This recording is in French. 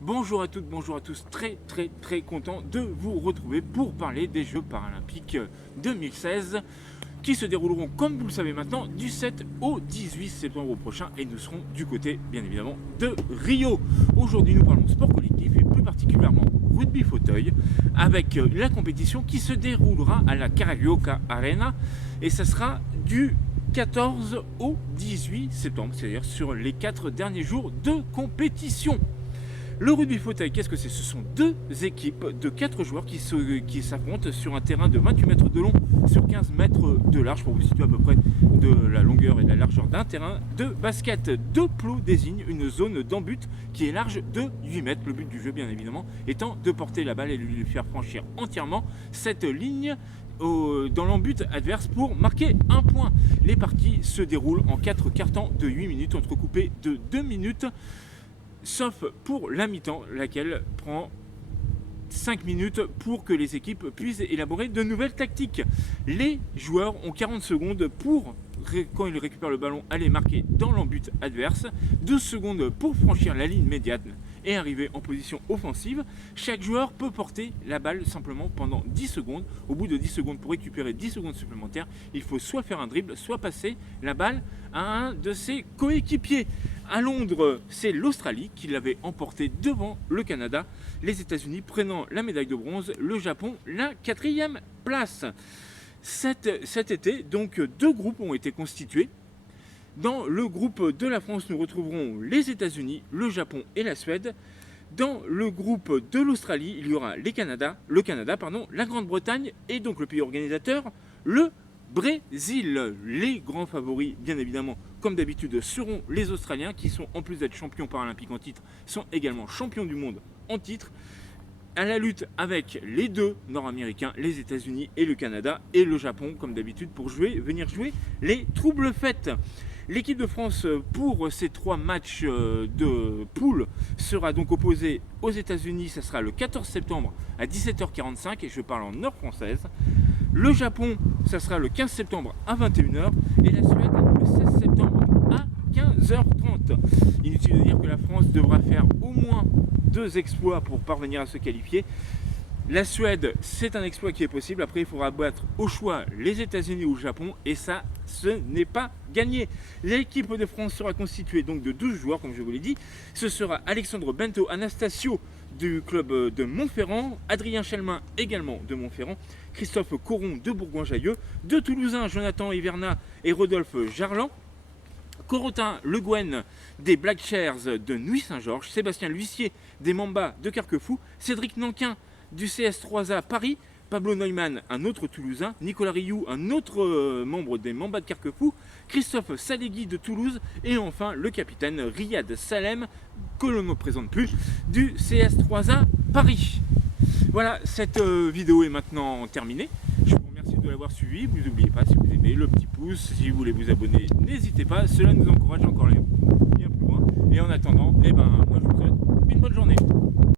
Bonjour à toutes, bonjour à tous, très content de vous retrouver pour parler des Jeux paralympiques 2016 qui se dérouleront, comme vous le savez maintenant, du 7 au 18 septembre prochain et nous serons du côté, bien évidemment, de Rio. Aujourd'hui, nous parlons sport collectif et plus particulièrement rugby fauteuil avec la compétition qui se déroulera à la Carioca Arena et ça sera du 14 au 18 septembre, c'est-à-dire sur les 4 derniers jours de compétition. Le rugby fauteuil, qu'est-ce que c'est? Ce sont deux équipes de 4 joueurs qui s'affrontent sur un terrain de 28 mètres de long sur 15 mètres de large, pour vous situer à peu près de la longueur et de la largeur d'un terrain de basket. Deux plots désignent une zone d'en-but qui est large de 8 mètres. Le but du jeu, bien évidemment, étant de porter la balle et de lui faire franchir entièrement cette ligne dans l'en-but adverse pour marquer un point. Les parties se déroulent en 4 quarts-temps de 8 minutes, entrecoupées de 2 minutes, sauf pour la mi-temps, laquelle prend 5 minutes pour que les équipes puissent élaborer de nouvelles tactiques. Les joueurs ont 40 secondes pour, quand ils récupèrent le ballon, aller marquer dans l'en-but adverse, 12 secondes pour franchir la ligne médiane et arriver en position offensive. Chaque joueur peut porter la balle simplement pendant 10 secondes. Au bout de 10 secondes, pour récupérer 10 secondes supplémentaires, il faut soit faire un dribble, soit passer la balle à un de ses coéquipiers. À Londres, c'est l'Australie qui l'avait emporté devant le Canada, les États-Unis prenant la médaille de bronze, le Japon la 4e place. Cet été, donc, 2 groupes ont été constitués. Dans le groupe de la France, nous retrouverons les États-Unis, le Japon et la Suède. Dans le groupe de l'Australie, il y aura le Canada, la Grande-Bretagne et donc le pays organisateur, le Brésil. Les grands favoris, bien évidemment, comme d'habitude, seront les Australiens qui sont, en plus d'être champions paralympiques en titre, sont également champions du monde en titre. À la lutte avec les deux Nord-Américains, les États-Unis et le Canada, et le Japon, comme d'habitude, pour venir jouer les troubles fêtes. L'équipe de France pour ces 3 matchs de poule sera donc opposée aux États-Unis. Ça sera le 14 septembre à 17h45 et je parle en heure française. Le Japon, ça sera le 15 septembre à 21h et la Suède le 16 septembre à 15h30. Inutile de dire que la France devra faire au moins 2 exploits pour parvenir à se qualifier. La Suède, c'est un exploit qui est possible. Après, il faudra battre au choix les États-Unis ou le Japon. Et ça, ce n'est pas gagné. L'équipe de France sera constituée donc de 12 joueurs, comme je vous l'ai dit. Ce sera Alexandre Bento Anastasio du club de Montferrand, Adrien Chelmin également de Montferrand, Christophe Coron de Bourgoin-Jallieu, de Toulousain Jonathan Hiverna et Rodolphe Jarlan, Corotin Le Guen des Black Chairs de Nuit-Saint-Georges, Sébastien L'Huissier des Mambas de Carquefou, Cédric Nanquin du CS3A Paris, Pablo Neumann, un autre Toulousain, Nicolas Rioux, un autre membre des Mambas de Carquefou, Christophe Sadegui de Toulouse et enfin le capitaine Riyad Salem, que l'on ne présente plus, du CS3A Paris. Voilà, cette vidéo est maintenant terminée. Je vous remercie de l'avoir suivi. Vous n'oubliez pas, si vous aimez, le petit pouce. Si vous voulez vous abonner, n'hésitez pas. Cela nous encourage encore bien plus loin. Et en attendant, moi je vous souhaite une bonne journée.